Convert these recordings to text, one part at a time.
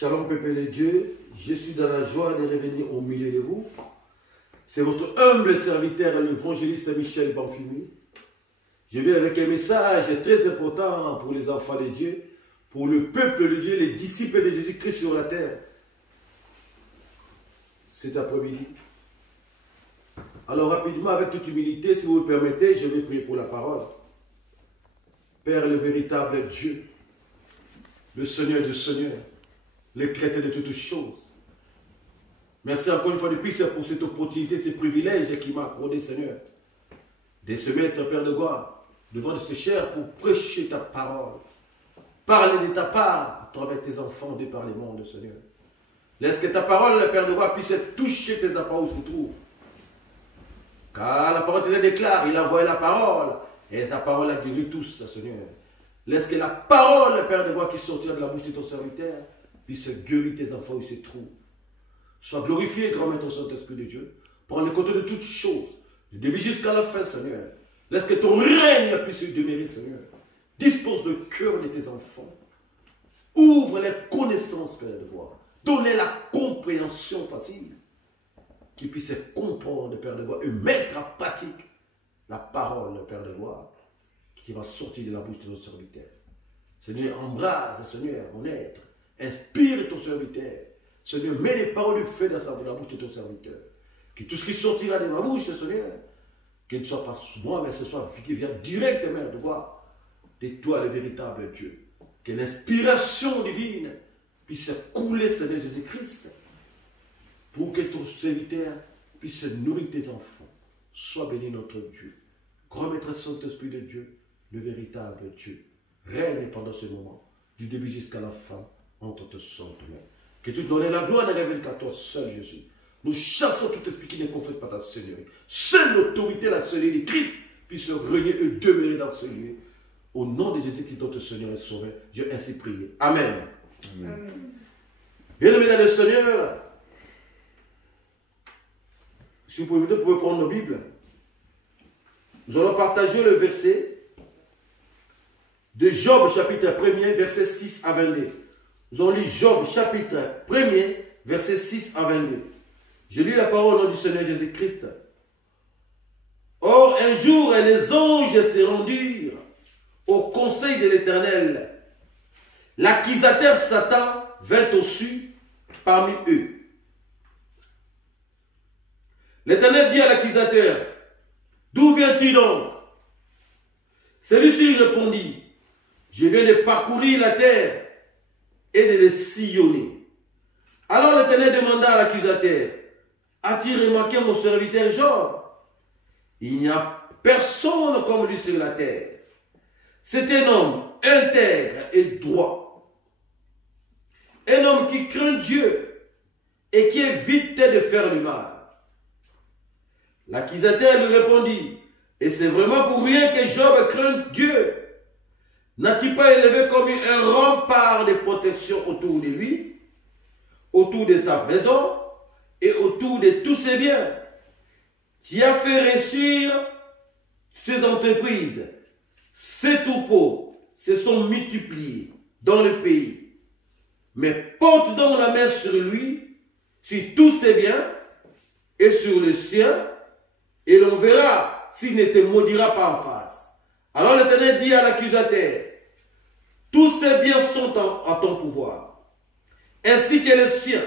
Shalom peuple de Dieu, je suis dans la joie de revenir au milieu de vous. C'est votre humble serviteur, l'évangéliste Michel Banfimi. Je viens avec un message très important pour les enfants de Dieu, pour le peuple de Dieu, les disciples de Jésus-Christ sur la terre. Cet après-midi. Alors rapidement, avec toute humilité, si vous le permettez, je vais prier pour la parole. Père, le véritable Dieu, le Seigneur des Seigneurs, le Créateur de toutes choses. Merci encore une fois de plus pour cette opportunité, ce privilège qui m'a accordé, Seigneur, de se mettre, Père de gloire, devant de ce cher pour prêcher ta parole. Parler de ta part à travers tes enfants de par les mondes, Seigneur. Laisse que ta parole, Père de gloire, puisse toucher tes enfants où se trouvent. Car la parole te déclare, il a envoyé la parole, et sa parole a guéri tous, Seigneur. Laisse que la parole, Père de gloire, qui sortira de la bouche de ton serviteur, puisse guérir tes enfants où ils se trouvent. Sois glorifié, grand maître Saint-Esprit de Dieu. Prends le contrôle de toutes choses, du début jusqu'à la fin, Seigneur. Laisse que ton règne puisse demeurer, Seigneur. Dispose le cœur de tes enfants. Ouvre les connaissances, Père de gloire. Donne la compréhension facile. Qu'ils puissent comprendre, Père de gloire, et mettre en pratique la parole, Père de gloire, qui va sortir de la bouche de nos serviteurs. Seigneur, embrase, Seigneur, mon être. Inspire ton serviteur. Seigneur, mets les paroles du feu dans la bouche de ton serviteur. Que tout ce qui sortira de ma bouche, Seigneur, qu'il ne soit pas moi, mais ce soit qui vient directement de voir de toi, le véritable Dieu. Que l'inspiration divine puisse couler, Seigneur Jésus-Christ, pour que ton serviteur puisse nourrir tes enfants. Sois béni notre Dieu. Grand Maître Saint-Esprit de Dieu, le véritable Dieu. Règne pendant ce moment, du début jusqu'à la fin, entre tes saintes mains. Que tu donnes la gloire de la révélation à toi seul, Jésus. Nous chassons tout esprit qui ne confesse pas ta Seigneurie. Seule l'autorité, la Seigneurie de Christ, puisse régner et demeurer dans ce lieu. Au nom de Jésus qui notre Seigneur est sauvé, j'ai ainsi prié. Amen. Amen. Bien-aimés dans le Seigneur, si vous pouvez prendre nos Bibles. Nous allons partager le verset de Job, chapitre 1er, verset 6 à 22. Nous allons lire Job, chapitre 1er, verset 6 à 22. Je lis la parole au nom du Seigneur Jésus-Christ. Or, un jour, les anges se rendirent au conseil de l'Éternel. L'accusateur Satan vint au-dessus parmi eux. L'Éternel dit à l'accusateur, « D'où viens-tu donc ?» Celui-ci répondit, « Je viens de parcourir la terre et de les sillonner. » Alors l'Éternel demanda à l'accusateur, « As-tu remarqué mon serviteur Job? Il n'y a personne comme lui sur la terre. C'est un homme intègre et droit. Un homme qui craint Dieu et qui évite de faire le mal. » L'accusateur lui répondit, « Et c'est vraiment pour rien que Job craint Dieu. N'as-tu pas élevé comme un rempart de protection autour de lui, autour de sa maison et autour de tous ses biens? Tu as fait réussir ses entreprises. Ses troupeaux se sont multipliés dans le pays. Mais porte donc la main sur lui, sur tous ses biens et sur le sien, et l'on verra s'il ne te maudira pas en face. » Alors l'Éternel dit à l'accusateur, « Tous ces biens sont en ton pouvoir, ainsi que les siens,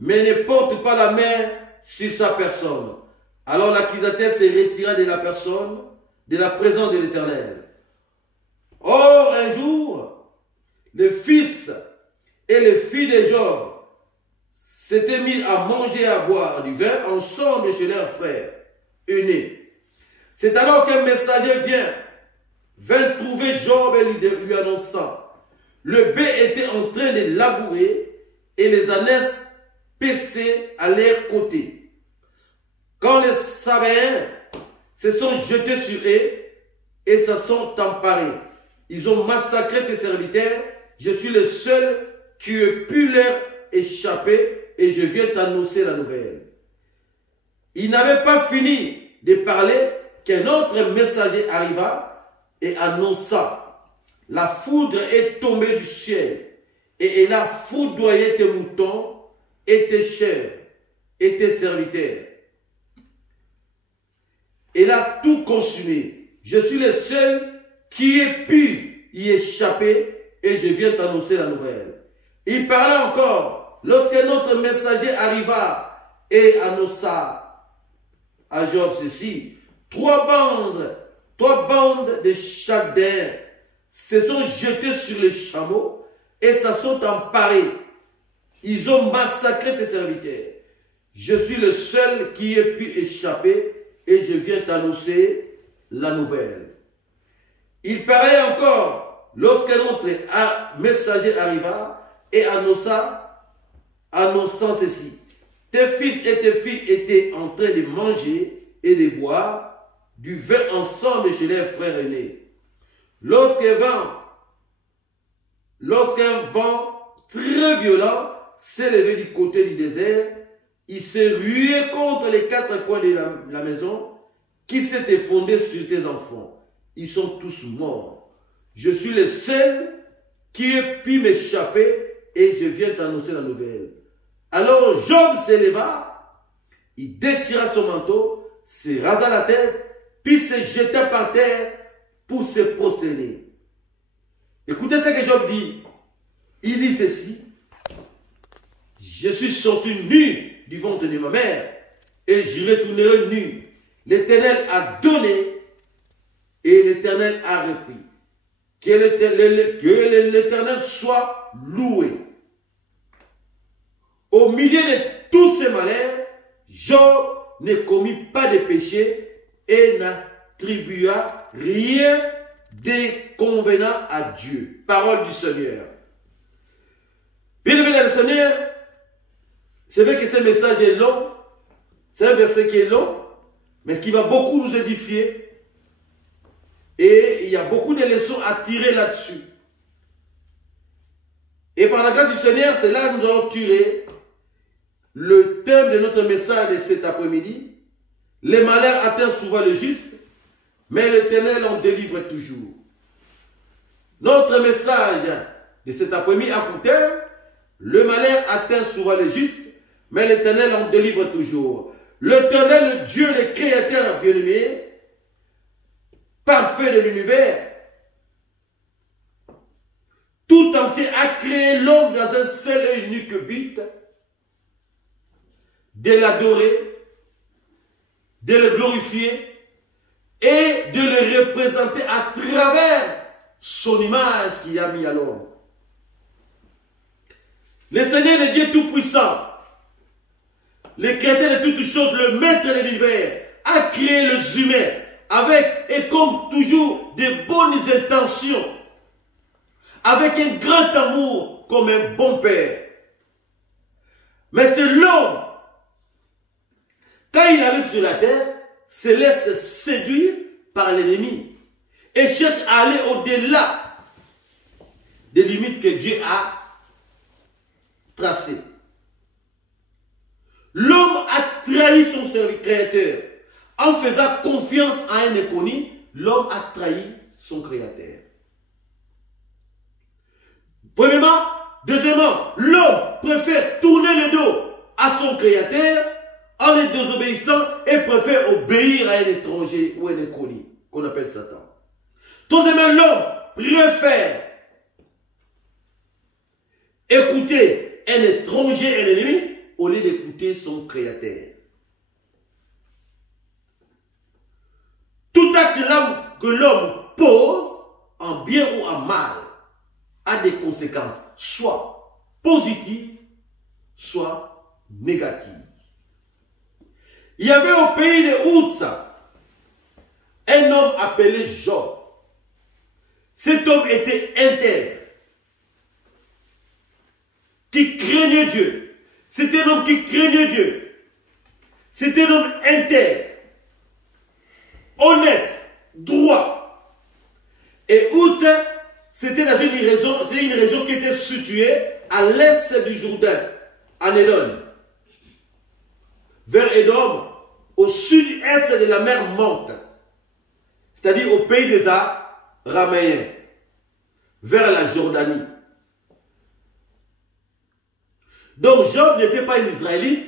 mais ne porte pas la main sur sa personne. » Alors l'accusateur se retira de la personne, de la présence de l'Éternel. Or, un jour, les fils et les filles de Job s'étaient mis à manger et à boire du vin ensemble chez leur frère aîné. C'est alors qu'un messager vint trouver Job et lui annonçant, le bœuf était en train de labourer et les ânesses paissaient à leur côté. Quand les Sabéens se sont jetés sur eux et se sont emparés, ils ont massacré tes serviteurs. Je suis le seul qui ait pu leur échapper et je viens t'annoncer la nouvelle. Il n'avait pas fini de parler qu'un autre messager arriva et annonça, la foudre est tombée du ciel et elle a foudroyé tes moutons et tes chèvres et tes serviteurs. Elle a tout consumé. Je suis le seul qui ait pu y échapper et je viens t'annoncer la nouvelle. Il parlait encore lorsque notre messager arriva et annonça à Job ceci. Trois bandes de Chaldéens se sont jetées sur les chameaux et se sont emparés. Ils ont massacré tes serviteurs. Je suis le seul qui ait pu échapper et je viens t'annoncer la nouvelle. Il parlait encore lorsque notre messager arriva et annonçant ceci. Tes fils et tes filles étaient en train de manger et de boire du vin ensemble chez leurs frères aînés. Lorsqu'un vent très violent s'est levé du côté du désert, il s'est rué contre les quatre coins de la maison qui s'était fondée sur tes enfants. Ils sont tous morts. Je suis le seul qui ait pu m'échapper et je viens t'annoncer la nouvelle. Alors Job s'éleva, il déchira son manteau, se rasa la tête, puis se jeta par terre pour se prosterner. Écoutez ce que Job dit. Il dit ceci. Je suis sorti nu du ventre de ma mère et je retournerai nu. L'Éternel a donné et l'Éternel a repris. Que l'Éternel soit loué. Au milieu de tous ces malheurs, Job ne commit pas de péché et n'attribua rien d'inconvénient à Dieu. Parole du Seigneur. Bien-aimé dans le Seigneur, c'est vrai que ce message est long, c'est un verset qui est long, mais qui va beaucoup nous édifier. Et il y a beaucoup de leçons à tirer là-dessus. Et par la grâce du Seigneur, c'est là que nous allons tirer le thème de notre message de cet après-midi. Les malheurs atteignent souvent le juste, mais l'Éternel en délivre toujours. Notre message de cet après-midi a coûté, le malheur atteint souvent le juste, mais l'Éternel en délivre toujours. L'Éternel, le Dieu, le Créateur bien-aimé, parfait de l'univers, tout entier a créé l'homme dans un seul et unique but, de l'adorer, de le glorifier et de le représenter à travers son image qu'il a mis à l'homme. Le Seigneur, le Dieu Tout-Puissant, le Créateur de toutes choses, le Maître de l'univers, a créé les humains avec, et comme toujours, de bonnes intentions, avec un grand amour comme un bon père. Mais c'est l'homme, quand il arrive sur la terre, se laisse séduire par l'ennemi et cherche à aller au-delà des limites que Dieu a tracées. L'homme a trahi son créateur. En faisant confiance à un inconnu, l'homme a trahi son créateur. Premièrement, deuxièmement, l'homme préfère tourner le dos à son créateur en le désobéissant et préfère obéir à un étranger ou un inconnu, qu'on appelle Satan. Troisièmement, l'homme préfère écouter un étranger, un ennemi, au lieu d'écouter son créateur. Tout acte que l'homme pose, en bien ou en mal, a des conséquences, soit positives, soit négatives. Il y avait au pays de Uz un homme appelé Job. Cet homme était intègre, qui craignait Dieu. C'était un homme qui craignait Dieu. C'était un homme intègre, honnête, droit. Et Uz, c'était dans une région qui était située à l'est du Jourdain, en Édom. Vers Édom, au sud-est de la mer Morte, c'est-à-dire au pays des Araméens, vers la Jordanie. Donc Job n'était pas un Israélite,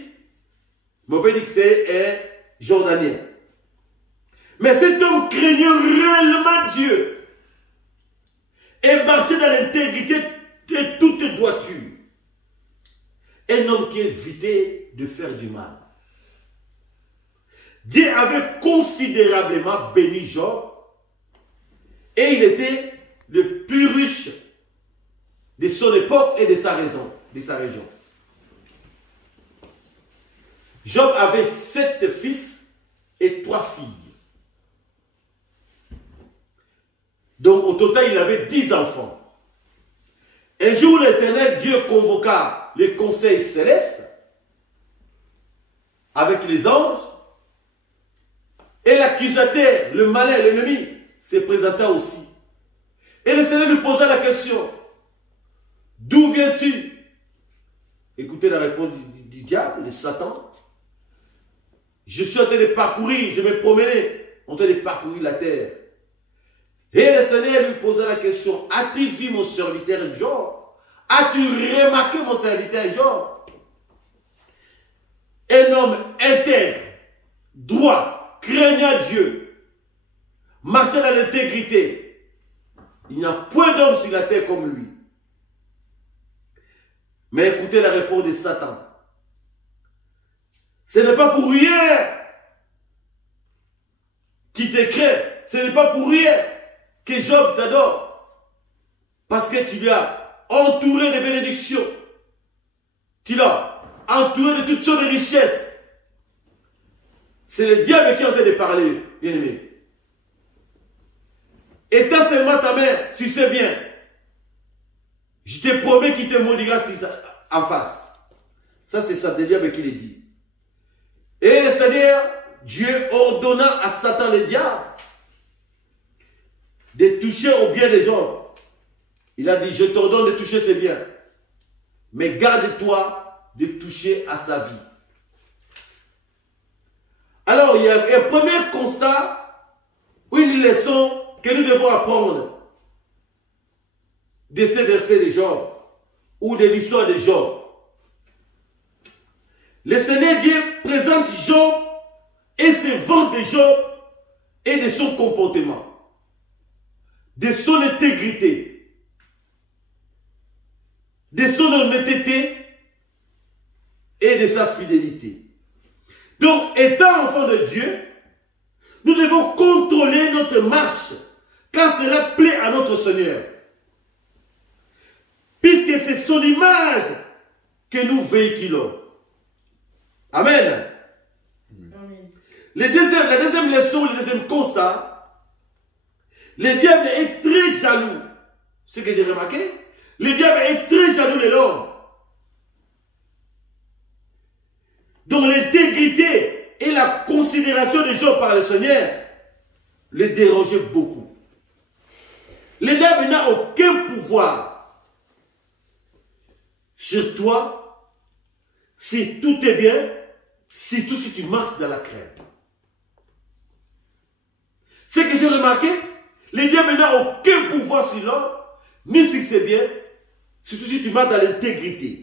mais on peut dire que c'est un Jordanien. Mais cet homme craignait réellement Dieu et marchait dans l'intégrité de toute droiture. Un homme qui évitait de faire du mal. Dieu avait considérablement béni Job et il était le plus riche de son époque et de sa région. Job avait 7 fils et 3 filles. Donc au total, il avait 10 enfants. Un jour, l'Éternel Dieu convoqua les conseils célestes avec les anges et l'accusateur, le malin, l'ennemi, se présenta aussi. Et le Seigneur lui posa la question: d'où viens-tu? Écoutez la réponse du diable, de Satan. Je suis en train de parcourir, je me promenais en train de parcourir la terre. Et le Seigneur lui posa la question: as-tu vu mon serviteur Job? As-tu remarqué mon serviteur Job? Un homme intègre, droit, craignant Dieu, marchant dans l'intégrité. Il n'y a point d'homme sur la terre comme lui. Mais écoutez la réponse de Satan. Ce n'est pas pour rien qu'il te craint. Ce n'est pas pour rien que Job t'adore. Parce que tu lui as entouré de bénédictions. Tu l'as entouré de toutes sortes de richesses. C'est le diable qui est en train de parler, bien-aimé. Étends seulement ta main, tu sais bien. Je te promets qu'il te maudira en face. Ça, c'est ça, le diable qui le dit. Et le Seigneur, Dieu ordonna à Satan le diable de toucher au bien des gens. Il a dit: je t'ordonne de toucher ses biens. Mais garde-toi de toucher à sa vie. Alors, il y a un premier constat, ou une leçon que nous devons apprendre de ces versets de Job, ou de l'histoire de Job. Le Seigneur Dieu présente Job et se vante de Job et de son comportement, de son intégrité, de son honnêteté et de sa fidélité. Donc, étant enfant de Dieu, nous devons contrôler notre marche quand cela plaît à notre Seigneur. Puisque c'est son image que nous véhiculons. Amen. Amen. La deuxième leçon, le deuxième constat, le diable est très jaloux. Ce que j'ai remarqué, le diable est très jaloux de l'homme. Donc l'intégrité et la considération des gens par le Seigneur le dérangeaient beaucoup. Le diable n'a aucun pouvoir sur toi si tout est bien, surtout si tu marches dans la crainte. Ce que j'ai remarqué, le diable n'a aucun pouvoir sur l'homme, ni si c'est bien, surtout si tu marches dans l'intégrité.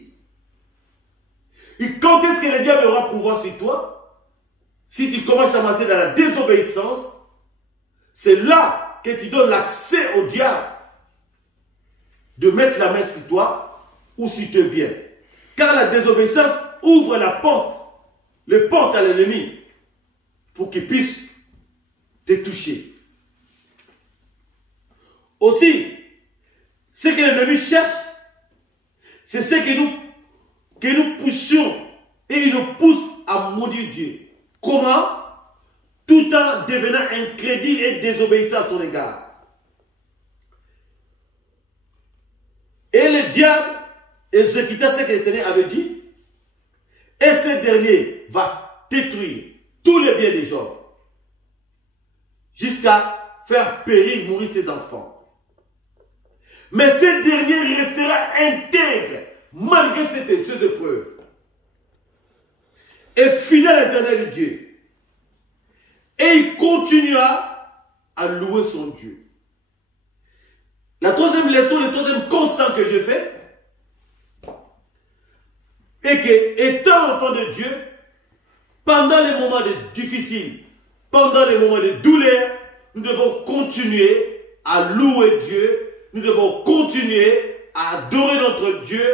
Et quand est-ce que le diable aura pouvoir sur toi? Si tu commences à marcher dans la désobéissance, c'est là que tu donnes l'accès au diable de mettre la main sur toi ou sur tes biens. Car la désobéissance ouvre la porte, les portes à l'ennemi pour qu'il puisse te toucher. Aussi, ce que l'ennemi cherche, c'est ce que nous poussions et il nous pousse à maudire Dieu. Comment? Tout en devenant incrédule et désobéissant à son égard. Et le diable exécuta ce que le Seigneur avait dit. Et ce dernier va détruire tous les biens des gens. Jusqu'à faire périr, mourir ses enfants. Mais ce dernier restera intègre malgré ces épreuves. Et fidèle à l'Éternel Dieu. Et il continua à louer son Dieu. La troisième leçon, le troisième constat que je fais, et que, étant enfant de Dieu, pendant les moments difficiles, pendant les moments de douleur, nous devons continuer à louer Dieu, nous devons continuer à adorer notre Dieu,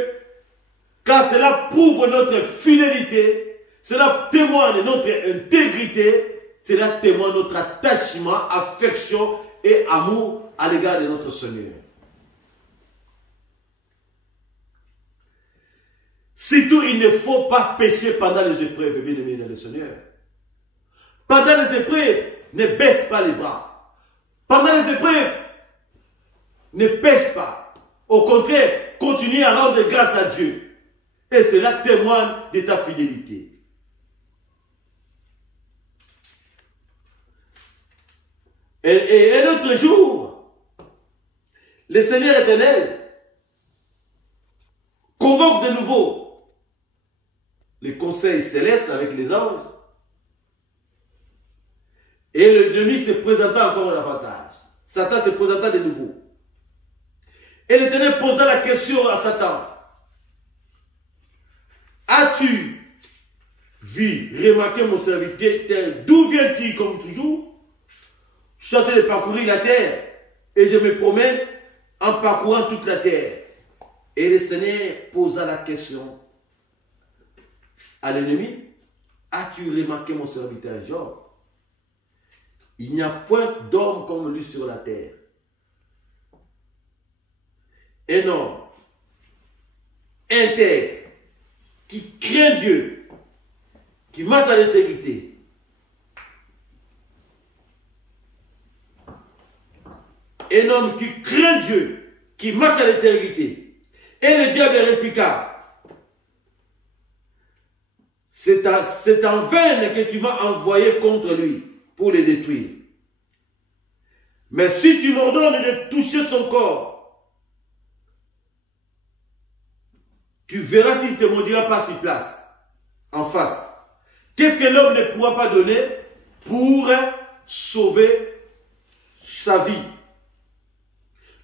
car cela prouve notre fidélité, cela témoigne notre intégrité, cela témoigne notre attachement, affection et amour à l'égard de notre Seigneur. Surtout, il ne faut pas pécher pendant les épreuves, bien-aimés dans le Seigneur. Pendant les épreuves, ne baisse pas les bras. Pendant les épreuves, ne pêche pas. Au contraire, continue à rendre grâce à Dieu. Et cela témoigne de ta fidélité. Et un autre jour, le Seigneur éternel convoque de nouveau les conseils célestes avec les anges. Et l'ennemi se présenta encore davantage. Satan se présenta de nouveau. Et l'Éternel posa la question à Satan. As-tu vu, remarqué mon serviteur, d'où viens-tu comme toujours? Je suis en train de parcourir la terre et je me promène en parcourant toute la terre. Et le Seigneur posa la question à l'ennemi. As-tu remarqué mon serviteur Job? Il n'y a point d'homme comme lui sur la terre. Un homme intègre, qui craint Dieu, qui marche dans l'intégrité. Un homme qui craint Dieu, qui marche dans l'intégrité. Et le diable répliqua, c'est en vain que tu m'as envoyé contre lui pour le détruire. Mais si tu m'ordonnes de toucher son corps, tu verras s'il ne te maudira pas sur place, en face. Qu'est-ce que l'homme ne pourra pas donner pour sauver sa vie?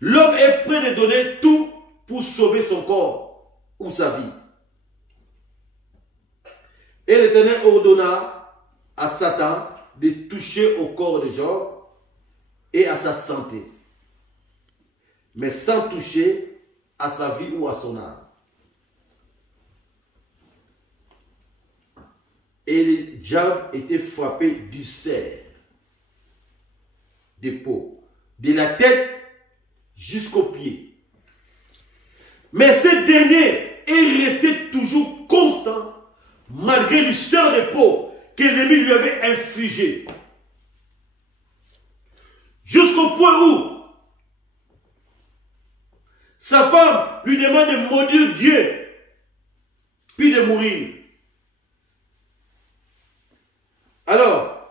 L'homme est prêt de donner tout pour sauver son corps ou sa vie. Et l'Éternel ordonna à Satan de toucher au corps de Job et à sa santé, mais sans toucher à sa vie ou à son âme. Et le diable était frappé du cerf, des peaux, de la tête jusqu'aux pieds. Mais ce dernier est resté toujours constant, malgré l'histoire de peau que l'ennemi lui avait infligé. Jusqu'au point où sa femme lui demande de maudire Dieu, puis de mourir. Alors,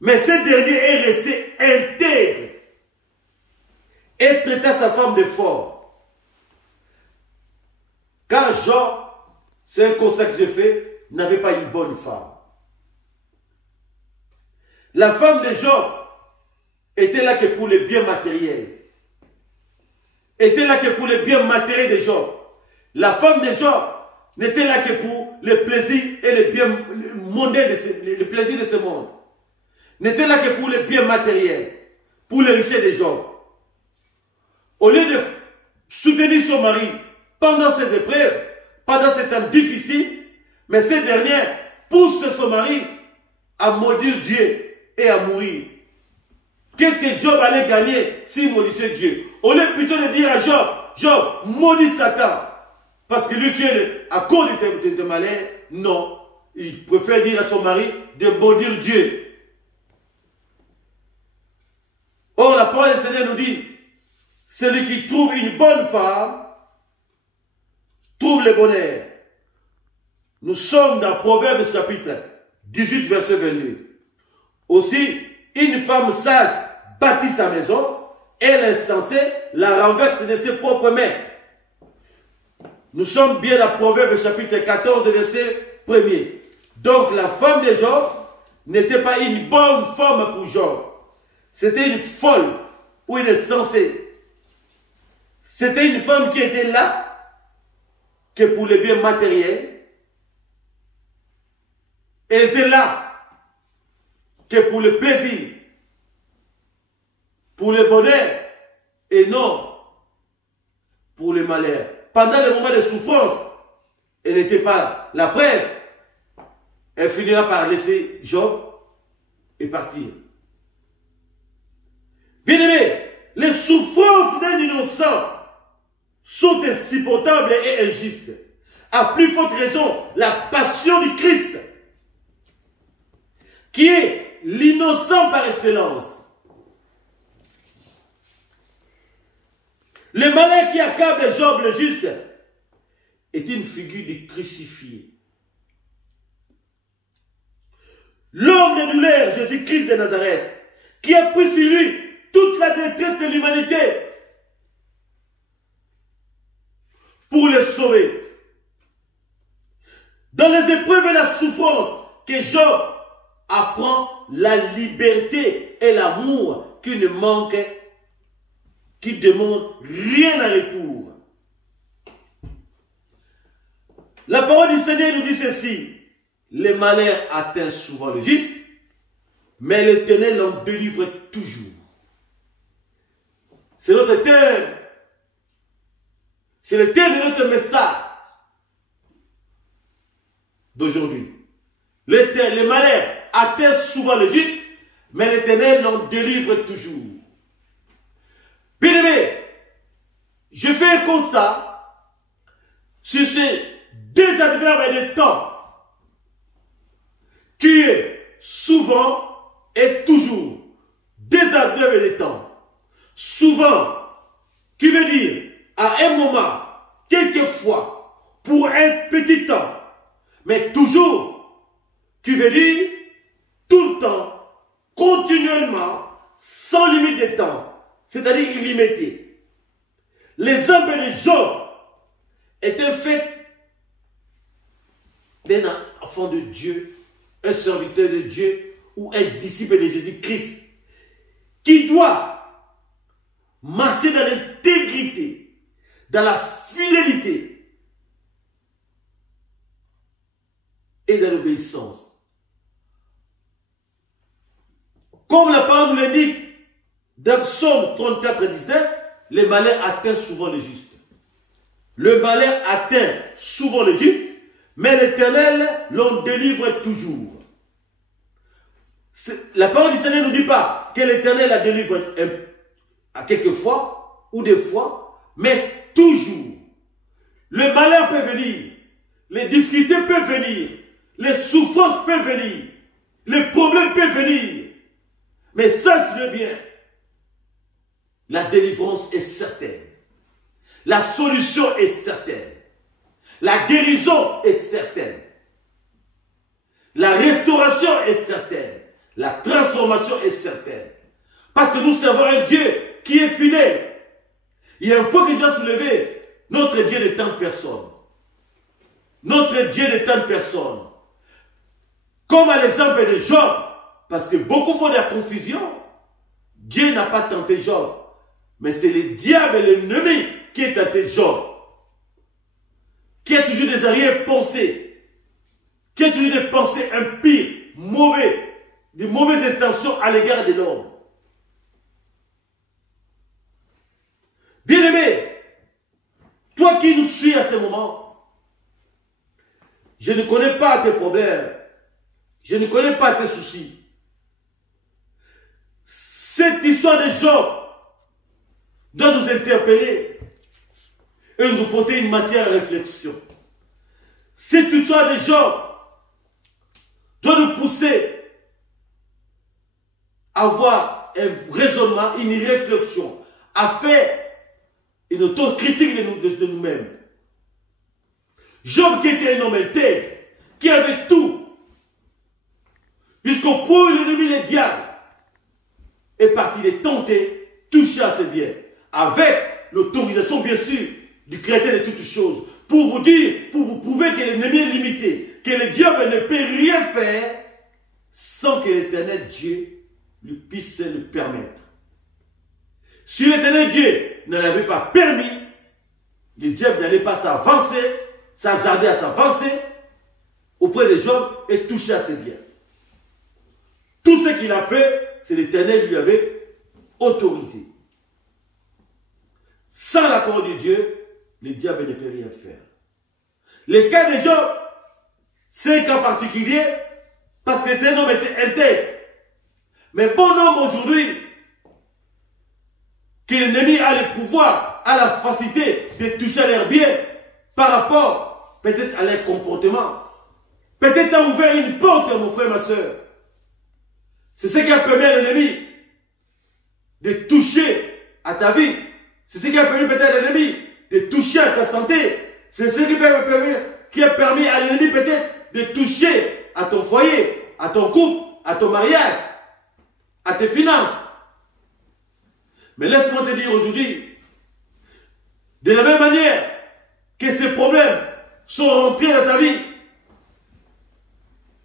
mais ce dernier est resté intègre et traita sa femme de fort. Car Job, c'est un constat que j'ai fait, n'avait pas une bonne femme. La femme de Job était là que pour les biens matériels. Était là que pour les biens matériels de Job. La femme de Job n'était là que pour les plaisirs et les biens mondains, les plaisirs de ce monde. N'était là que pour les biens matériels, pour les richesses de Job. Au lieu de soutenir son mari pendant ces épreuves, pendant ces temps difficiles, mais ce dernier pousse son mari à maudire Dieu et à mourir. Qu'est-ce que Job allait gagner s'il maudissait Dieu? Au lieu plutôt de dire à Job, Job, maudis Satan. Parce que lui qui est à cause de tes malheurs, non. Il préfère dire à son mari de maudire Dieu. Or, la parole du Seigneur nous dit, celui qui trouve une bonne femme, trouve le bonheur. Nous sommes dans Proverbes chapitre 18, verset 22. Aussi, une femme sage bâtit sa maison, et l'insensé la renverse de ses propres mains. Nous sommes bien dans Proverbes chapitre 14, verset 1er. Donc la femme de Job n'était pas une bonne femme pour Job. C'était une folle ou une insensée. C'était une femme qui était là que pour les biens matériels. Elle était là que pour le plaisir, pour le bonheur, et non pour le malheur. Pendant les moments de souffrance, elle n'était pas là. La preuve, elle finira par laisser Job et partir. Bien-aimés, les souffrances d'un innocent sont insupportables et injustes. À plus forte raison, la passion du Christ, qui est l'innocent par excellence. Le malheur qui accable Job le juste est une figure du crucifié. L'homme de douleur, Jésus-Christ de Nazareth, qui a pris sur lui toute la détresse de l'humanité pour les sauver. Dans les épreuves et la souffrance que Job apprend la liberté et l'amour qui ne manque, qui demande rien en retour. La parole du Seigneur nous dit ceci: les malheurs atteignent souvent le juste, mais l'Éternel en délivre toujours. C'est notre thème. C'est le thème de notre message d'aujourd'hui. Les malheurs atteignent souvent le juste, mais l'Éternel en délivre toujours. Bien-aimés, je fais un constat sur ces deux adverbes de temps qui est souvent et toujours. Deux adverbes de temps. Souvent, qui veut dire à un moment, quelquefois, pour un petit temps, mais toujours, qui veut dire tout le temps, continuellement, sans limite de temps, c'est-à-dire illimité. L'exemple de Job est un fait d'un enfant de Dieu, un serviteur de Dieu ou un disciple de Jésus-Christ qui doit marcher dans l'intégrité, dans la fidélité et dans l'obéissance. Comme la parole nous l'indique dans Psaume 34, 19, les malheurs atteignent souvent le juste. Le malheur atteint souvent le juste, mais l'Éternel l'en délivre toujours. La parole du Seigneur ne nous dit pas que l'Éternel la délivre à quelques fois ou des fois, mais toujours. Le malheur peut venir, les difficultés peuvent venir, les souffrances peuvent venir, les problèmes peuvent venir. Mais sache-le bien, la délivrance est certaine. La solution est certaine. La guérison est certaine. La restauration est certaine. La transformation est certaine. Parce que nous servons un Dieu qui est fidèle. Il y a un point que je dois soulever. Notre Dieu ne tente personne. Notre Dieu ne tente personne. Comme à l'exemple de Job. Parce que beaucoup font de la confusion. Dieu n'a pas tenté Job. Mais c'est le diable, l'ennemi, qui a tenté Job. Qui a toujours des arrière-pensées. Qui a toujours des pensées impies, de mauvaises intentions à l'égard de l'homme. Bien-aimé, toi qui nous suis à ce moment, je ne connais pas tes problèmes. Je ne connais pas tes soucis. Cette histoire de Job doit nous interpeller et nous porter une matière à réflexion. Cette histoire de Job doit nous pousser à avoir un raisonnement, une réflexion, à faire une autocritique de nous-mêmes. Job qui était un homme intègre, qui avait tout, jusqu'au point où l'ennemi, le diable, est parti les tenter, toucher à ses biens, avec l'autorisation bien sûr du Créateur de toutes choses, pour vous dire, pour vous prouver que l'ennemi est limité, que le diable ne peut rien faire sans que l'Éternel Dieu lui puisse le permettre. Si l'Éternel Dieu ne l'avait pas permis, le diable n'allait pas s'avancer s'hasarder à s'avancer auprès de Job et toucher à ses biens. Tout ce qu'il a fait, c'est l'Éternel lui avait autorisé. Sans l'accord de Dieu, le diable ne peut rien faire. Le cas de Job, c'est un cas particulier parce que c'est un homme intègre. Mais bon nombre aujourd'hui, que l'ennemi a le pouvoir, a la facilité de toucher à leurs biens par rapport peut-être à leur comportement. Peut-être a ouvert une porte, mon frère, ma soeur. C'est ce qui a permis à l'ennemi de toucher à ta vie. C'est ce qui a permis peut-être à l'ennemi de toucher à ta santé. C'est ce qui a permis à l'ennemi peut-être de toucher à ton foyer, à ton couple, à ton mariage, à tes finances. Mais laisse-moi te dire aujourd'hui, de la même manière que ces problèmes sont rentrés dans ta vie,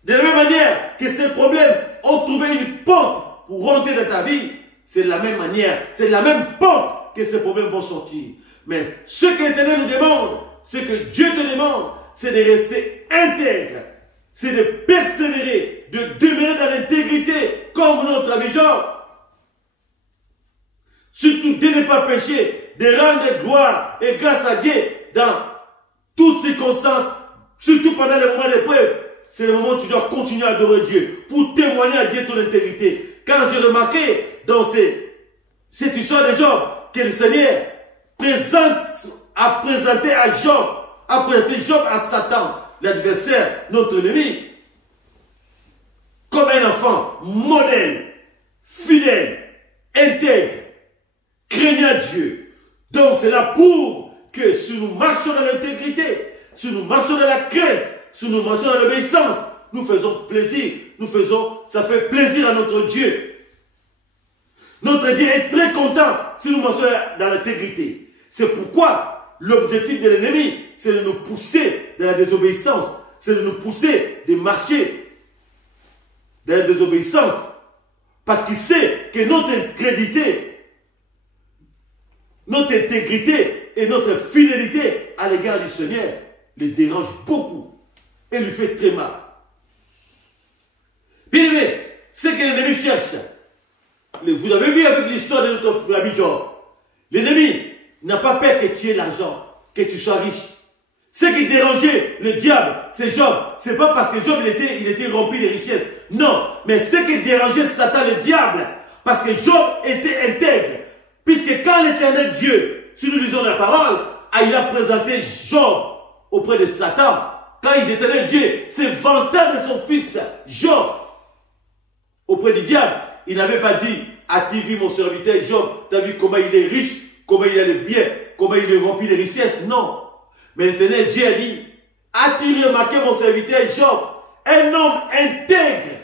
de la même manière que ces problèmes ont trouvé une porte pour rentrer dans ta vie, c'est de la même manière, c'est de la même porte que ces problèmes vont sortir. Mais ce que l'Éternel nous demande, ce que Dieu te demande, c'est de rester intègre, c'est de persévérer, de demeurer dans l'intégrité comme notre ami Job. Surtout de ne pas pécher, de rendre gloire et grâce à Dieu dans toutes circonstances, surtout pendant les moments d'épreuve. C'est le moment où tu dois continuer à adorer Dieu pour témoigner à Dieu ton intégrité. Quand j'ai remarqué dans cette histoire de Job que le Seigneur a présenté à Job, a présenté Job à Satan, l'adversaire, notre ennemi, comme un enfant modèle, fidèle, intègre, craignant Dieu. Donc cela prouve que si nous marchons dans l'intégrité, si nous marchons dans la crainte, si nous marchons dans l'obéissance, nous faisons plaisir, ça fait plaisir à notre Dieu. Notre Dieu est très content si nous marchons dans l'intégrité. C'est pourquoi l'objectif de l'ennemi, c'est de nous pousser dans la désobéissance, c'est de nous pousser de marcher dans la désobéissance, parce qu'il sait que notre intégrité et notre fidélité à l'égard du Seigneur le dérange beaucoup et lui fait très mal. Bien aimé, ce que l'ennemi cherche, vous avez vu avec l'histoire de notre ami Job, l'ennemi n'a pas peur que tu aies l'argent, que tu sois riche. Ce qui dérangeait le diable, c'est Job. Ce n'est pas parce que Job il était rempli de richesses. Non, mais ce qui dérangeait Satan, le diable, parce que Job était intègre. Puisque quand l'Éternel Dieu, si nous lisons la parole, il a présenté Job auprès de Satan, quand l'Éternel Dieu s'est vanté de son fils Job auprès du diable, il n'avait pas dit, as-tu vu mon serviteur Job, tu as vu comment il est riche, comment il a les biens, comment il est rempli de richesses? Non. Mais l'Éternel Dieu a dit, as-tu remarqué mon serviteur Job, un homme intègre,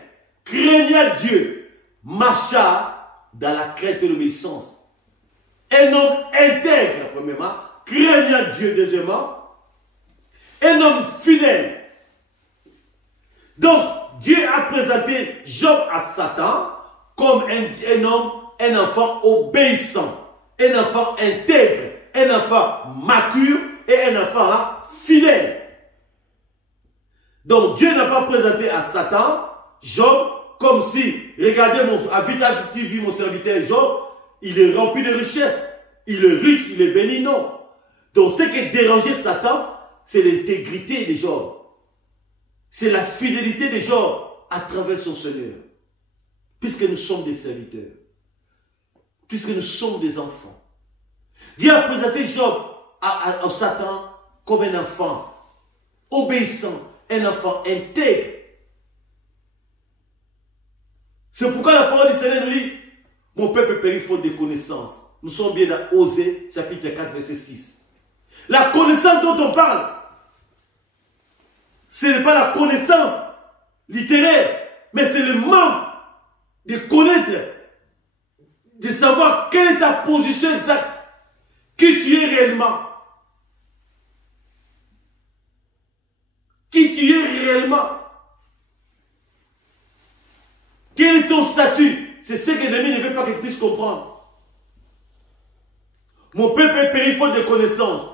craignant Dieu, marcha dans la crainte et l'obéissance. Un homme intègre, premièrement, craignant Dieu, deuxièmement, un homme fidèle. Donc, Dieu a présenté Job à Satan comme un homme, un enfant obéissant, un enfant intègre, un enfant mature et un enfant fidèle. Donc, Dieu n'a pas présenté à Satan Job comme si, regardez, as-tu vu mon serviteur Job, il est rempli de richesses, il est riche, il est béni, non. Donc, ce qui dérangeait Satan, c'est l'intégrité de Job. C'est la fidélité de Job à travers son Seigneur. Puisque nous sommes des serviteurs. Puisque nous sommes des enfants. Dieu a présenté Job à Satan comme un enfant obéissant, un enfant intègre. C'est pourquoi la parole du Seigneur nous dit, mon peuple périt faute de connaissance. Nous sommes bien dans Osée, chapitre 4, verset 6. La connaissance dont on parle, ce n'est pas la connaissance littéraire, mais c'est le manque de connaître, de savoir quelle est ta position exacte, qui tu es réellement. Qui tu es réellement. Quel est ton statut? C'est ce que l'ennemi ne veut pas que tu puisses comprendre. Mon peuple périt faute de connaissance.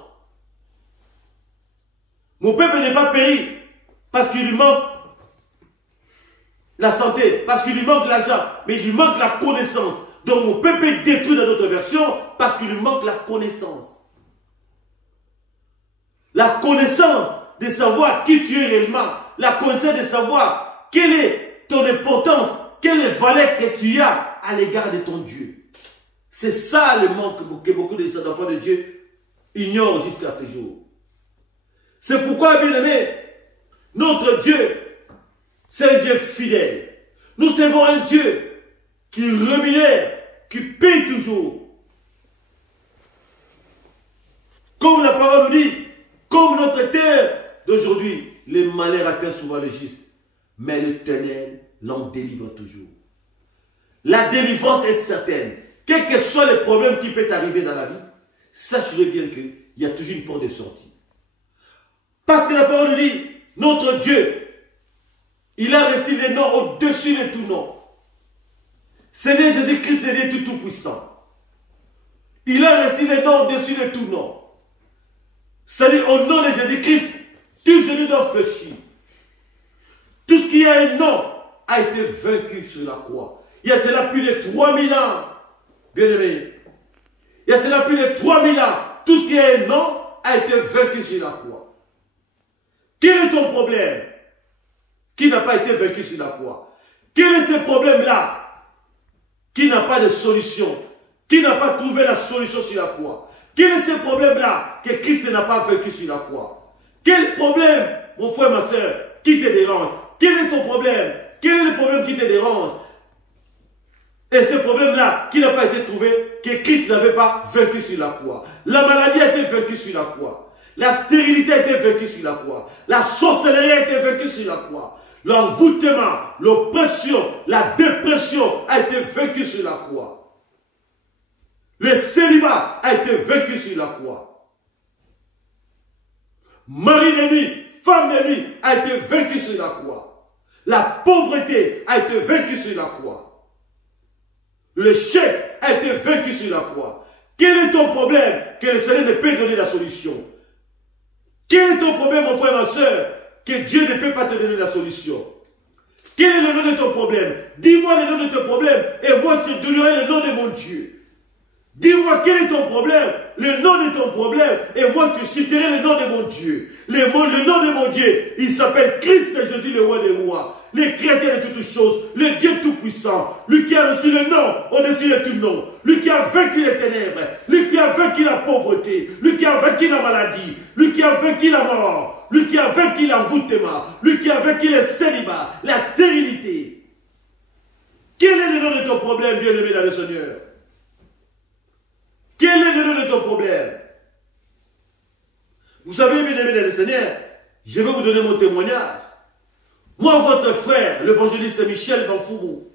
Mon peuple n'est pas péri parce qu'il lui manque la santé, parce qu'il lui manque l'argent, mais il lui manque la connaissance. Donc mon peuple est détruit dans notre version parce qu'il lui manque la connaissance. La connaissance de savoir qui tu es réellement. La connaissance de savoir quelle est ton importance, quelle valeur que tu as à l'égard de ton Dieu. C'est ça le manque que beaucoup d'enfants de Dieu ignorent jusqu'à ce jour. C'est pourquoi, bien aimé, notre Dieu, c'est un Dieu fidèle. Nous servons un Dieu qui rémunère, qui paye toujours. Comme la parole nous dit, comme notre terre d'aujourd'hui, les malheurs atteignent souvent les justes, mais l'Éternel l'en délivre toujours. La délivrance est certaine. Quels que soient les problèmes qui peuvent arriver dans la vie, sachez bien qu'il y a toujours une porte de sortie. Parce que la parole nous dit, notre Dieu, il a reçu les noms au-dessus de tout nom. Seigneur Jésus-Christ est Dieu tout-puissant. Il a reçu les noms au-dessus de tout nom. C'est-à-dire au nom de Jésus-Christ, tout genou doit fléchir. Tout ce qui a un nom a été vaincu sur la croix. Il y a cela plus de 3000 ans, bien aimé. Il y a cela plus de 3000 ans. Tout ce qui a un nom a été vaincu sur la croix. Quel est ton problème qui n'a pas été vaincu sur la croix? Quel est ce problème-là qui n'a pas de solution, qui n'a pas trouvé la solution sur la croix? Quel est ce problème-là que Christ n'a pas vaincu sur la croix? Quel problème, mon frère, ma soeur, qui te dérange? Quel est ton problème? Quel est le problème qui te dérange? Et ce problème-là, qui n'a pas été trouvé, que Christ n'avait pas vaincu sur la croix. La maladie a été vaincue sur la croix. La stérilité a été vaincue sur la croix. La sorcellerie a été vaincue sur la croix. L'envoûtement, l'oppression, la dépression a été vaincue sur la croix. Le célibat a été vaincu sur la croix. Mari d'ennemi, femme d'ennemi a été vaincu sur la croix. La pauvreté a été vaincue sur la croix. Le chèque a été vaincu sur la croix. Quel est ton problème que le Seigneur ne peut donner la solution? Quel est ton problème, mon frère, ma soeur, que Dieu ne peut pas te donner la solution? Quel est le nom de ton problème? Dis-moi le nom de ton problème et moi je te donnerai le nom de mon Dieu. Dis-moi quel est ton problème, le nom de ton problème, et moi je citerai le nom de mon Dieu. Le nom de mon Dieu, il s'appelle Christ Jésus, le roi des rois, le créateur de toutes choses, le Dieu tout-puissant, lui qui a reçu le nom au-dessus de tout nom, lui qui a vaincu les ténèbres, lui qui a vaincu la pauvreté, lui qui a vaincu la maladie, lui qui a vaincu la mort, lui qui a vaincu l'envoûtement, lui qui a vaincu le célibat, la stérilité. Quel est le nom de ton problème, bien-aimé dans le Seigneur? Quel est le nom de ton problème? Vous savez, bien aimé dans le Seigneur, je vais vous donner mon témoignage. Moi, votre frère, l'évangéliste Michel Banfoumou,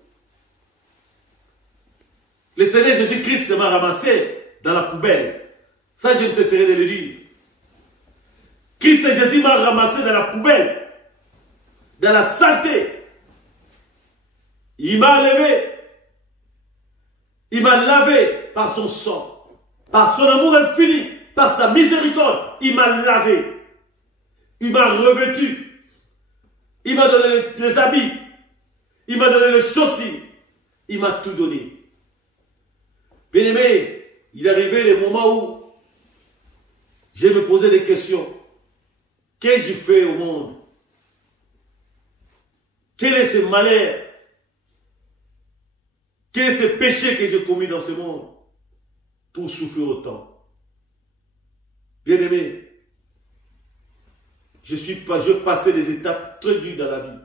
le Seigneur Jésus-Christ m'a ramassé dans la poubelle. Ça, je ne cesserai de le dire. Christ Jésus m'a ramassé dans la poubelle, dans la saleté. Il m'a levé, il m'a lavé par son sang. Par son amour infini, par sa miséricorde, il m'a lavé. Il m'a revêtu. Il m'a donné les habits. Il m'a donné les chaussures. Il m'a tout donné. Bien-aimé, il est arrivé le moment où je me posais des questions. Qu'ai-je fait au monde? Quel est ce malheur? Quel est ce péché que j'ai commis dans ce monde pour souffrir autant? Bien-aimé, je passais des étapes très dures dans la vie.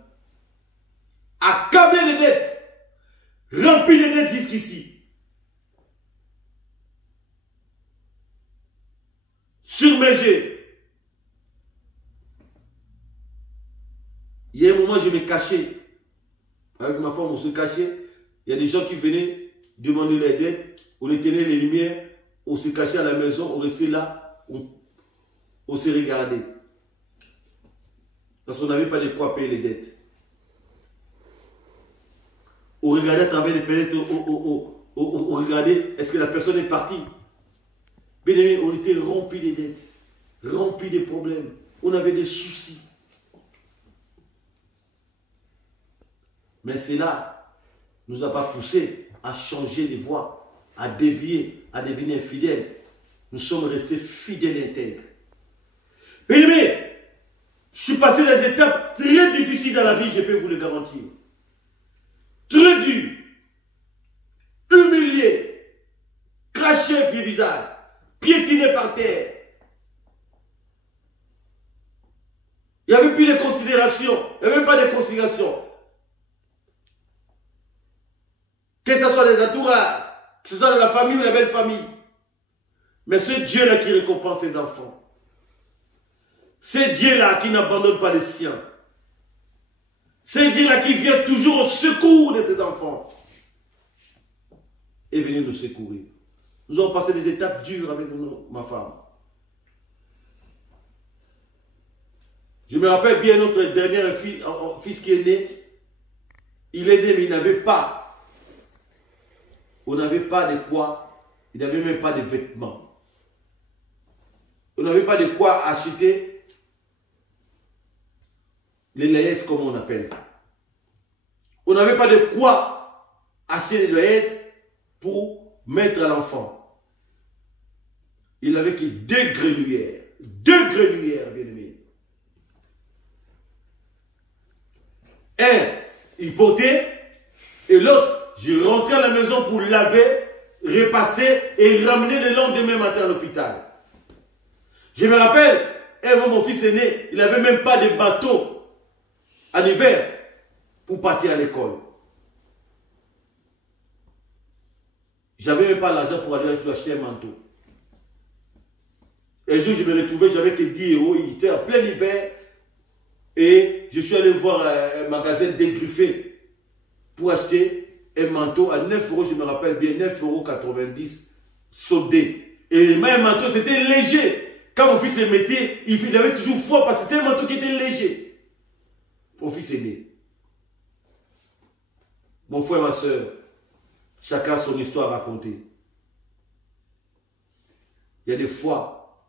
Accablé de dettes, rempli de dettes jusqu'ici. Surmergé. Il y a un moment, je me cachais. Avec ma femme, on se cachait. Il y a des gens qui venaient demander les dettes. On éteignait les lumières. On se cachait à la maison. On restait là. On se regardait. Parce qu'on n'avait pas de quoi payer les dettes. On regardait à travers les fenêtres. On regardait. Est-ce que la personne est partie? Bien aimé, on était rempli de dettes. Rempli de problèmes. on avait des soucis. Mais cela ne nous a pas poussé à changer de voie, à dévier, à devenir infidèles. Nous sommes restés fidèles et intègres. Bien-aimés, je suis passé des étapes très difficiles dans la vie, je peux vous le garantir. Très dur, humilié, craché du visage, piétiné par terre. Il n'y avait plus de considération, il n'y avait même pas de considération. Que ce soit les entourages, que ce soit la famille ou la belle famille. Mais c'est Dieu-là qui récompense ses enfants. C'est Dieu-là qui n'abandonne pas les siens. C'est Dieu-là qui vient toujours au secours de ses enfants. Et venir nous secourir. Nous avons passé des étapes dures avec ma femme. Je me rappelle bien notre dernier fils qui est né. Il est né mais il n'avait pas. On n'avait pas de quoi. Il n'avait même pas de vêtements. On n'avait pas de quoi acheter les layettes, comme on appelle. On n'avait pas de quoi acheter les layettes pour mettre à l'enfant. Il n'avait que 2 grenouillères. 2 grenouillères, bien aimé. Un, il portait, et l'autre, je rentrais à la maison pour laver, repasser et ramener le lendemain matin à l'hôpital. Je me rappelle, mon fils aîné, il n'avait même pas de bateau en hiver pour partir à l'école. J'avais même pas l'argent pour aller acheter un manteau. Un jour, je me retrouvais, j'avais que 10 €, il était en plein hiver et je suis allé voir un magasin dégriffé pour acheter un manteau à 9 €, je me rappelle bien, 9,90 € soldé. Et même un manteau, c'était léger. Quand mon fils le mettait, il avait toujours froid parce que c'est un manteau qui était léger. Mon fils aîné. Mon frère et ma soeur, chacun a son histoire à raconter. Il y a des fois,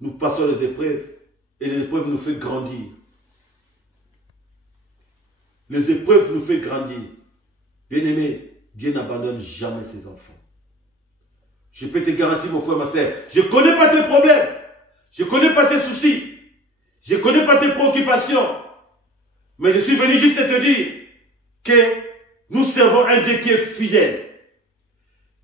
nous passons les épreuves et les épreuves nous font grandir. Les épreuves nous font grandir. Bien-aimé, Dieu n'abandonne jamais ses enfants. Je peux te garantir, mon frère, ma soeur, je ne connais pas tes problèmes, je ne connais pas tes soucis, je ne connais pas tes préoccupations, mais je suis venu juste te dire que nous servons un Dieu qui est fidèle,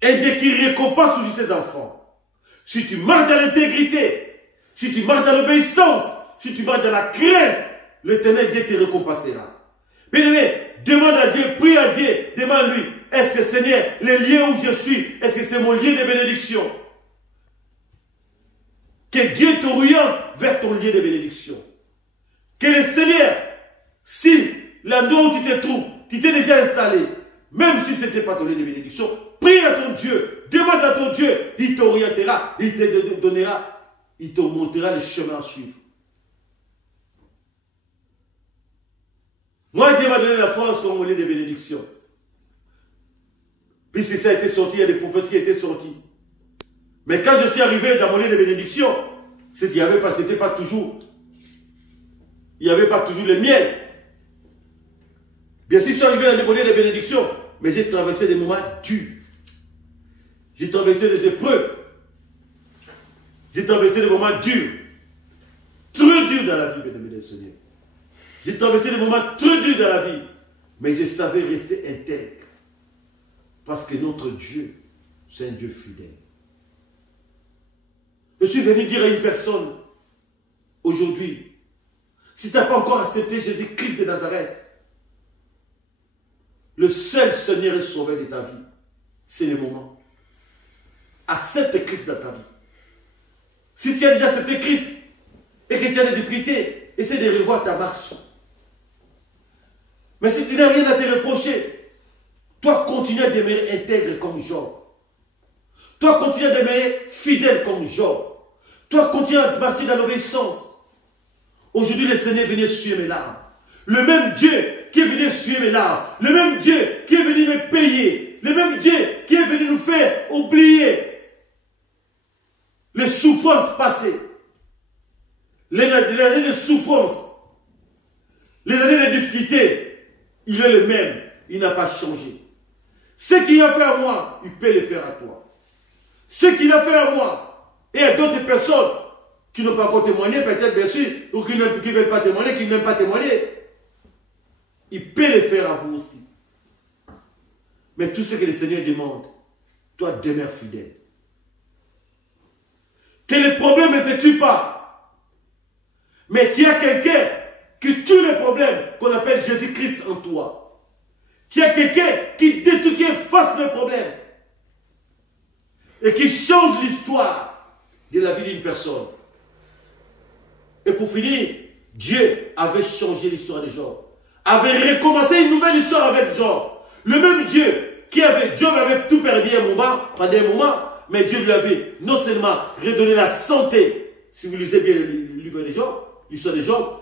un Dieu qui récompense toujours ses enfants. Si tu marches dans l'intégrité, si tu marches dans l'obéissance, si tu marches dans la crainte, l'Éternel Dieu te récompensera. Bien-aimé, demande à Dieu, prie à Dieu, demande-lui, est-ce que Seigneur, le lieu où je suis, est-ce que c'est mon lieu de bénédiction? Que Dieu t'oriente vers ton lieu de bénédiction. Que le Seigneur, si l'endroit où tu te trouves, tu t'es déjà installé, même si ce n'était pas ton lieu de bénédiction, prie à ton Dieu, demande à ton Dieu, il t'orientera, il te donnera, il te montrera le chemin à suivre. Moi, Dieu m'a donné la France comme mon lieu de bénédiction. Puisque ça a été sorti, il y a des prophètes qui étaient sortis. Mais quand je suis arrivé dans mon lieu de bénédiction, il n'y avait pas, c'était pas toujours, il n'y avait pas toujours le miel. Bien sûr, je suis arrivé dans mon lieu de bénédiction, mais j'ai traversé des moments durs. J'ai traversé des épreuves. J'ai traversé des moments durs. Très durs dans la vie, bien-aimé du Seigneur. J'ai traversé des moments très durs dans la vie. Mais je savais rester intègre. Parce que notre Dieu, c'est un Dieu fidèle. Je suis venu dire à une personne, aujourd'hui, si tu n'as pas encore accepté Jésus-Christ de Nazareth, le seul Seigneur et Sauveur de ta vie, c'est le moment. Accepte Christ dans ta vie. Si tu as déjà accepté Christ et que tu as des difficultés, essaie de revoir ta marche. Mais si tu n'as rien à te reprocher, toi continue à demeurer intègre comme Job. Toi continue à demeurer fidèle comme Job. Toi continue à marcher dans l'obéissance. Aujourd'hui, le Seigneur est venu essuyer mes larmes. Le même Dieu qui est venu essuyer mes larmes. Le même Dieu qui est venu me payer. Le même Dieu qui est venu nous faire oublier les souffrances passées. les années de souffrance, les années de difficulté, il est le même. Il n'a pas changé. Ce qu'il a fait à moi, il peut le faire à toi. Ce qu'il a fait à moi, et à d'autres personnes qui n'ont pas encore témoigné, peut-être bien sûr, ou qui ne veulent pas témoigner, qui n'aiment pas témoigner, il peut le faire à vous aussi. Mais tout ce que le Seigneur demande, toi demeure fidèle. Que les problèmes ne te tuent pas. Mais tu as quelqu'un qui tue les problèmes, qu'on appelle Jésus-Christ en toi. Tu as quelqu'un qui détruit, qui efface les problèmes. Et qui change l'histoire de la vie d'une personne. Et pour finir, Dieu avait changé l'histoire de Job. Avait recommencé une nouvelle histoire avec Job. Le même Dieu qui avait, Job avait tout perdu pendant un moment, mais Dieu lui avait non seulement redonné la santé, si vous lisez bien le livre de Job, l'histoire de Job,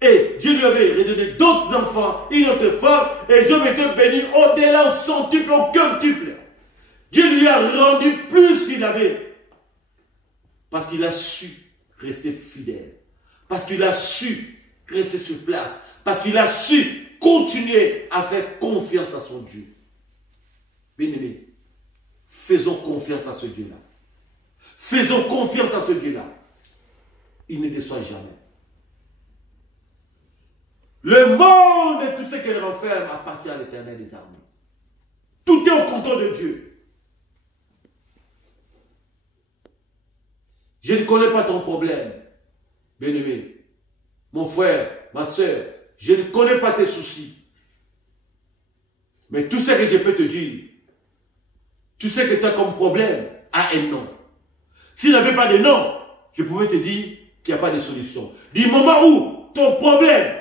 et Dieu lui avait redonné d'autres enfants, une autre femme, et Job était béni au-delà, au centuple, au quintuple. Dieu lui a rendu plus qu'il avait, parce qu'il a su rester fidèle, parce qu'il a su rester sur place, parce qu'il a su continuer à faire confiance à son Dieu. Bien-aimés, faisons confiance à ce Dieu-là. Faisons confiance à ce Dieu-là. Il ne déçoit jamais. Le monde et tout ce qu'il renferme appartient à l'Éternel des armées. Tout est au contrôle de Dieu. Je ne connais pas ton problème, bien-aimé. Mon frère, ma soeur, je ne connais pas tes soucis. Mais tout ce que je peux te dire, tout ce que tu as comme problème a un nom. S'il n'avait pas de nom, je pouvais te dire qu'il n'y a pas de solution. Du moment où ton problème,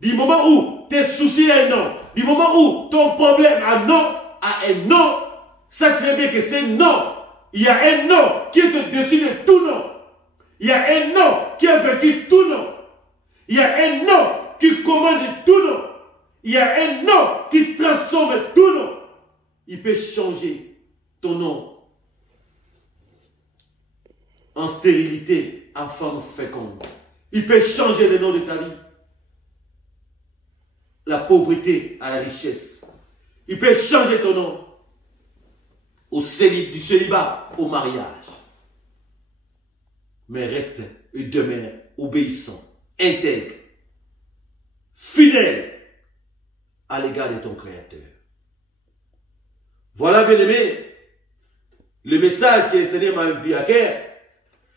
du moment où tes soucis ont un nom, du moment où ton problème a un nom, sache bien que c'est non. Il y a un nom qui est au-dessus de tout nom. Il y a un nom qui a vaincu tout nom. Il y a un nom qui commande tout nom. Il y a un nom qui transforme tout nom. Il peut changer ton nom en stérilité, en femme féconde. Il peut changer le nom de ta vie. La pauvreté à la richesse. Il peut changer ton nom du célibat au mariage. Mais reste et demeure obéissant, intègre, fidèle à l'égard de ton Créateur. Voilà, bien-aimé, le message que le Seigneur m'a envoyé à cœur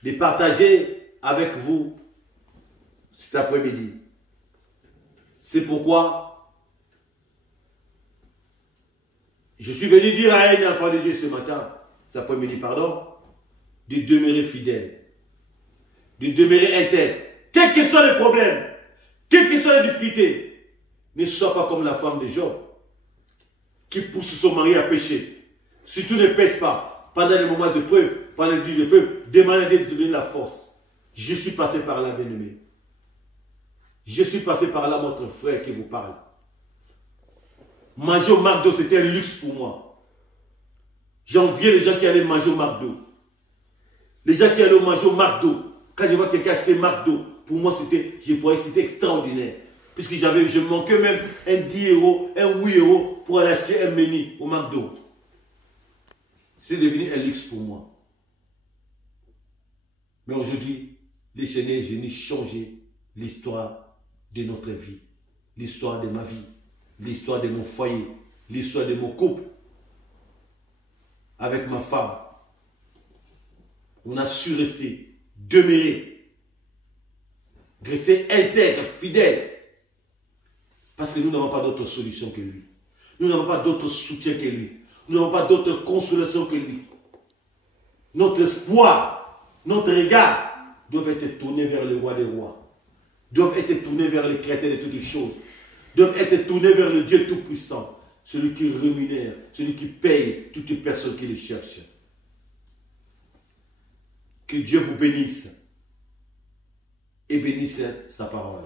de partager avec vous cet après-midi. C'est pourquoi je suis venu dire à un enfant de Dieu ce matin, cet après-midi, pardon, de demeurer fidèle, de demeurer intègre. Quels que soient les problèmes, quelles que soient les difficultés, ne sois pas comme la femme de Job qui pousse son mari à pécher. Si tu ne pèses pas, pendant les moments d'épreuve, pendant les jours d'épreuve, demande à Dieu de te donner la force. Je suis passé par là, bien-aimé. Je suis passé par là, votre frère qui vous parle. Manger au McDo, c'était un luxe pour moi. J'enviais les gens qui allaient manger au McDo. Les gens qui allaient manger au McDo. Quand je vois quelqu'un acheter McDo, pour moi, c'était extraordinaire. Puisque je manquais même un 10 €, un 8 € pour aller acheter un menu au McDo. C'était devenu un luxe pour moi. Mais aujourd'hui, le Seigneur est venu changer l'histoire de notre vie, l'histoire de ma vie, l'histoire de mon foyer, l'histoire de mon couple. Avec ma femme, on a su rester, demeurer, rester intègre, fidèle. Parce que nous n'avons pas d'autre solution que lui. Nous n'avons pas d'autre soutien que lui. Nous n'avons pas d'autre consolation que lui. Notre espoir, notre regard doivent être tournés vers le roi des rois. Doivent être tournés vers le Créateur de toutes choses. Doivent être tournés vers le Dieu Tout-Puissant. Celui qui rémunère, celui qui paye toutes les personnes qui le cherchent. Que Dieu vous bénisse et bénisse sa parole.